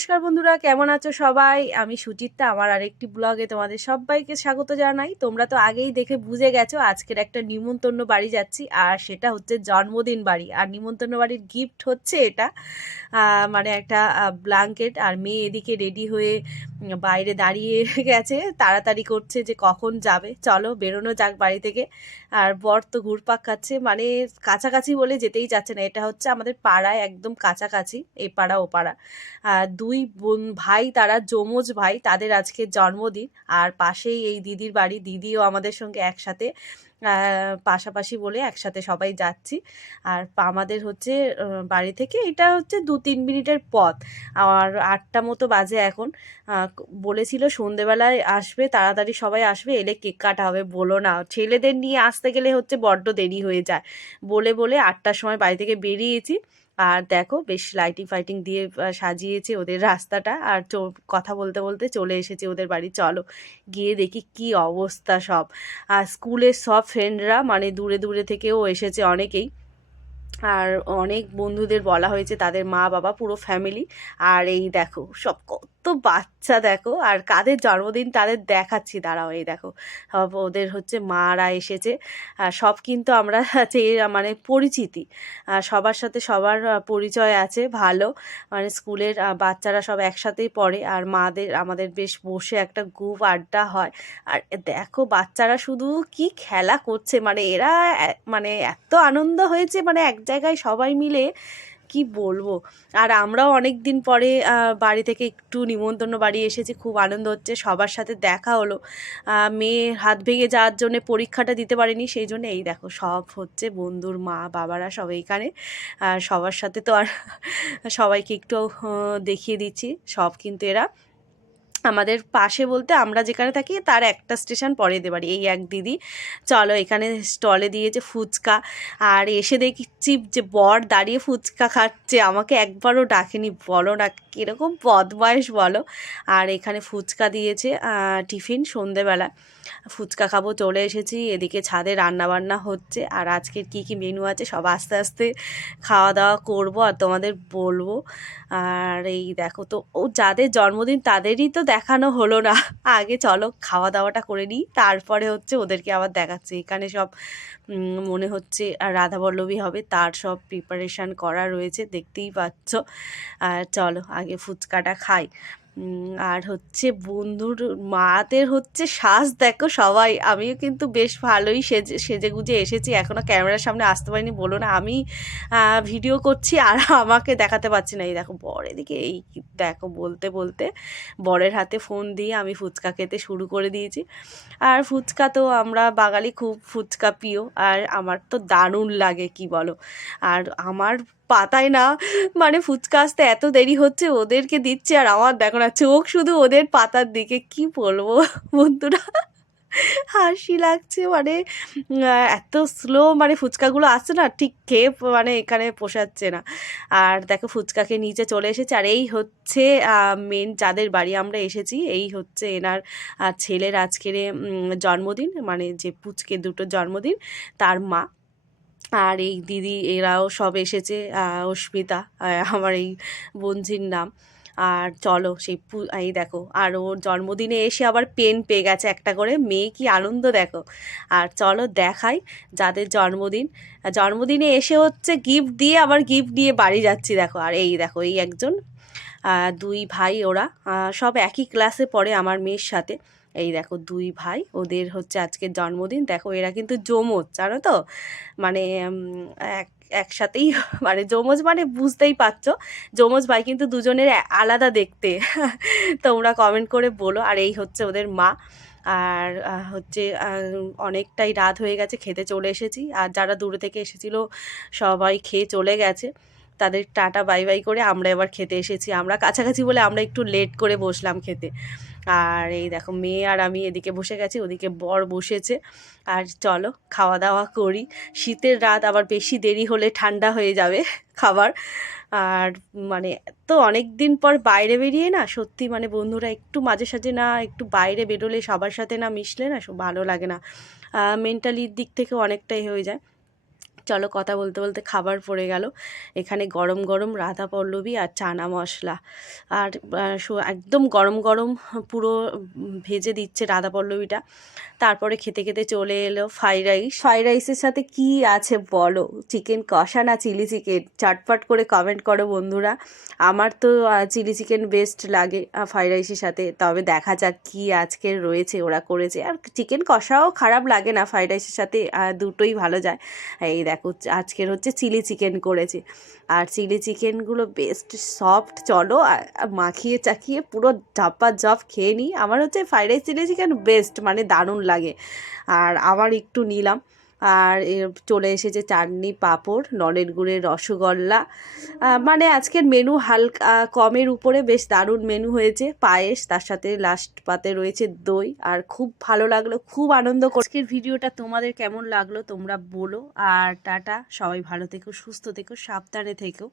নমস্কার বন্ধুরা, কেমন আছো সবাই? আমি সুচিত্রা, আমার আরেকটি ব্লগে তোমাদের সবাইকে স্বাগত জানাই। তোমরা তো আগেই দেখে বুঝে গেছো আজকের একটা নিমন্ত্রণ বাড়ি যাচ্ছি, আর সেটা হচ্ছে জন্মদিন বাড়ি। আর নিমন্ত্রণ বাড়ির গিফট হচ্ছে এটা, মানে একটা ব্ল্যাঙ্কেট। আর মেয়ে এদিকে রেডি হয়ে বাইরে দাঁড়িয়ে গেছে, তাড়াতাড়ি করছে যে কখন যাবে, চলো বেরোনো যাক বাড়ি থেকে। আর বর তো ঘুরপাক খাচ্ছে, মানে কাছাকাছি বলে যেতেই যাচ্ছে না। এটা হচ্ছে আমাদের পাড়ায় একদম কাছাকাছি, এ পাড়া ও পাড়া। দুই বোন ভাই, তারা যমজ ভাই, তাদের আজকে জন্মদিন। আর পাশেই এই দিদির বাড়ি, দিদিও আমাদের সঙ্গে একসাথে পাশাপাশি বলে একসাথে সবাই যাচ্ছি। আর আমাদের হচ্ছে বাড়ি থেকে এটা হচ্ছে 2-3 মিনিটের পথ। আর 8টা মতো বাজে এখন। বলেছিল সন্ধেবেলায় আসবে, তাড়াতাড়ি সবাই আসবে, এলে কেক কাটা হবে। বলো না, ছেলেদের নিয়ে আসতে গেলে হচ্ছে বড্ড দেরি হয়ে যায়। বলে বলে 8টার সময় বাড়ি থেকে বেরিয়েছি। আর দেখো বেশ লাইটিং ফাইটিং দিয়ে সাজিয়েছে ওদের রাস্তাটা। আর কথা বলতে বলতে চলে এসেছে ওদের বাড়ি। চলো গিয়ে দেখি কি অবস্থা সব। আর স্কুলের সব ফ্রেন্ডরা, মানে দূরে দূরে থেকেও এসেছে অনেকেই। আর অনেক বন্ধুদের বলা হয়েছে, তাদের মা বাবা পুরো ফ্যামিলি। আর এই দেখো সব কত বাচ্চা দেখো। আর কাদের জন্মদিন তাদের দেখাচ্ছি, দাঁড়াও। এই দেখো সব ওদের হচ্ছে মারা এসেছে। আর সব কিন্তু আমরা মানে পরিচিতি, সবার সাথে সবার পরিচয় আছে ভালো। মানে স্কুলের বাচ্চারা সব একসাথেই পড়ে। আর মাদের আমাদের বেশ বসে একটা গ্রুপ আড্ডা হয়। আর দেখো বাচ্চারা শুধু কি খেলা করছে, মানে এরা মানে এত আনন্দ হয়েছে, মানে এক জায়গায় সবাই মিলে, কি বলবো। আর আমরাও অনেক দিন পরে বাড়ি থেকে একটু নিমন্ত্রণ বাড়ি এসেছি, খুব আনন্দ হচ্ছে, সবার সাথে দেখা হলো। মেয়ে হাত ভেঙে যাওয়ার জন্য পরীক্ষাটা দিতে পারেনি, সেই জন্য এই দেখো সব হচ্ছে বন্ধুর মা বাবারা সব এইখানে। সবার সাথে তো আর সবাইকে একটু দেখিয়ে দিচ্ছি। সব কিন্তু এরা আমাদের পাশে, বলতে আমরা যেখানে থাকি তার একটা স্টেশন পরে এদের বাড়ি। এই এক দিদি, চলো এখানে স্টলে দিয়েছে ফুচকা। আর এসে দেখছি যে বর দাঁড়িয়ে ফুচকা খাচ্ছে, আমাকে একবারও ডাকেনি। বলো না কীরকম বদমাইশ বলো। আর এখানে ফুচকা দিয়েছে টিফিন সন্ধেবেলা। ফুচকা খাবো, চলে এসেছি। এদিকে ছাদে রান্না বান্না হচ্ছে। আর আজকের কি কি মেনু আছে সব আস্তে আস্তে খাওয়া দাওয়া করবো আর তোমাদের বলবো। আর এই দেখো তো, ও যাদের জন্মদিন তাদেরই তো দেখানো হলো না। আগে চলো খাওয়া দাওয়াটা করে নিই, তারপরে হচ্ছে ওদেরকে আবার দেখাচ্ছি। এখানে সব মনে হচ্ছে রাধাবল্লভী হবে, তার সব প্রিপারেশান করা রয়েছে, দেখতেই পাচ্ছ। আর চলো আগে ফুচকাটা খাই। আর হচ্ছে বন্ধুর মাদের হচ্ছে সাজ দেখো সবাই। আমিও কিন্তু বেশ ভালোই সেজে গুজে এসেছি, এখনও ক্যামেরার সামনে আসতে পারিনি। বলো না, আমি ভিডিও করছি আর আমাকে দেখাতে পারছি না। এই দেখো বর এদিকে, এই দেখো বলতে বলতে বরের হাতে ফোন দিয়ে আমি ফুচকা খেতে শুরু করে দিয়েছি। আর ফুচকা তো আমরা বাঙালি, খুব ফুচকা প্রিয়। আর আমার তো দারুণ লাগে, কি বলো। আর আমার পাতায় না, মানে ফুচকা আসতে এত দেরি হচ্ছে, ওদেরকে দিচ্ছে আর আমার দেখো না চোখ শুধু ওদের পাতার দিকে। কি বলবো বন্ধুরা, হাসি লাগছে। মানে এত স্লো মানে ফুচকাগুলো আসছে না, ঠিক খেয়ে মানে এখানে পোষাচ্ছে না। আর দেখো ফুচকাকে নিচে চলে এসেছে। আর এই হচ্ছে মেন যাদের বাড়ি আমরা এসেছি, এই হচ্ছে এনার ছেলের আজকের জন্মদিন, মানে যে পুচকে দুটো জন্মদিন, তার মা। আর এই দিদি এরাও সব এসেছে, অস্মিতা আমার এই বোনঝির নাম। আর চলো সেই এই দেখো, আর ওর জন্মদিনে এসে আবার পেন পেয়ে গেছে একটা করে, মেয়ে কি আনন্দ দেখো। আর চলো দেখাই যাদের জন্মদিন, জন্মদিনে এসে হচ্ছে গিফট দিয়ে আবার গিফট নিয়ে বাড়ি যাচ্ছি দেখো। আর এই দেখো এই একজন, দুই ভাই, ওরা সব একই ক্লাসে পড়ে আমার মেয়ের সাথে। এই দেখো দুই ভাই, ওদের হচ্ছে আজকের জন্মদিন। দেখো এরা কিন্তু যমজ, জানো তো, মানে এক একসাথেই মানে যমজ, মানে বুঝতেই পারছো। যমজ ভাই কিন্তু দুজনের আলাদা দেখতে। তোমরা কমেন্ট করে বলো। আর এই হচ্ছে ওদের মা। আর হচ্ছে অনেকটাই রাত হয়ে গেছে, খেতে চলে এসেছি। আর যারা দূরে থেকে এসেছিল সবাই খেয়ে চলে গেছে, তাদের টাটা বাই বাই করে আমরা এবার খেতে এসেছি। আমরা কাছাকাছি বলে আমরা একটু লেট করে বসলাম খেতে। আর এই দেখো মেয়ে আর আমি এদিকে বসে গেছি, ওদিকে বর বসেছে। আর চলো খাওয়া দাওয়া করি। শীতের রাত, আবার বেশি দেরি হলে ঠান্ডা হয়ে যাবে খাবার। আর মানে তো অনেক দিন পর বাইরে বেরিয়ে না, সত্যি মানে বন্ধুরা একটু মাঝে সাঝে না, একটু বাইরে বেরোলে সবার সাথে না মিশলে না ভালো লাগে না, মেন্টালির দিক থেকে অনেকটাই হয়ে যায়। চলো কথা বলতে বলতে খাবার পড়ে গেল। এখানে গরম গরম রাধা পল্লবী আর চানা মশলা, আর একদম গরম গরম পুরো ভেজে দিচ্ছে রাধা পল্লবীটা। তারপরে খেতে খেতে চলে এলো ফ্রাইড রাইস। ফ্রাইড রাইসের সাথে কি আছে বলো, চিকেন কষা না চিলি চিকেন? চটপট করে কমেন্ট করো বন্ধুরা। আমার তো চিলি চিকেন বেস্ট লাগে ফ্রাইড রাইসের সাথে, তবে দেখা যাক কি আজকের রয়েছে, ওরা করেছে। আর চিকেন কষাও খারাপ লাগে না ফ্রাইড রাইসের সাথে, দুটোই ভালো যায়। এই দেখো আজকের হচ্ছে চিলি চিকেন করেছে, আর চিলি চিকেনগুলো বেস্ট সফট। চলো মাখিয়ে চাখিয়ে পুরো ঝাপা ঝপ খেয়ে নিই। আমার হচ্ছে fried rice chilli chicken best, মানে দারুণ লাগে। আর আবার একটু নিলাম। আর চলে এসেছে চাটনি, পাঁপড়, নলেন গুড়ের রসগোল্লা। মানে আজকের মেনু হালকা কমের উপরে বেশ দারুণ মেনু হয়েছে। পায়েস, তার সাথে লাস্ট পাতে রয়েছে দই। আর খুব ভালো লাগলো, খুব আনন্দ। আজকের ভিডিওটা তোমাদের কেমন লাগলো তোমরা বলো। আর টাটা, সবাই ভালো থেকো, সুস্থ থেকো, সাবধানে থেকো।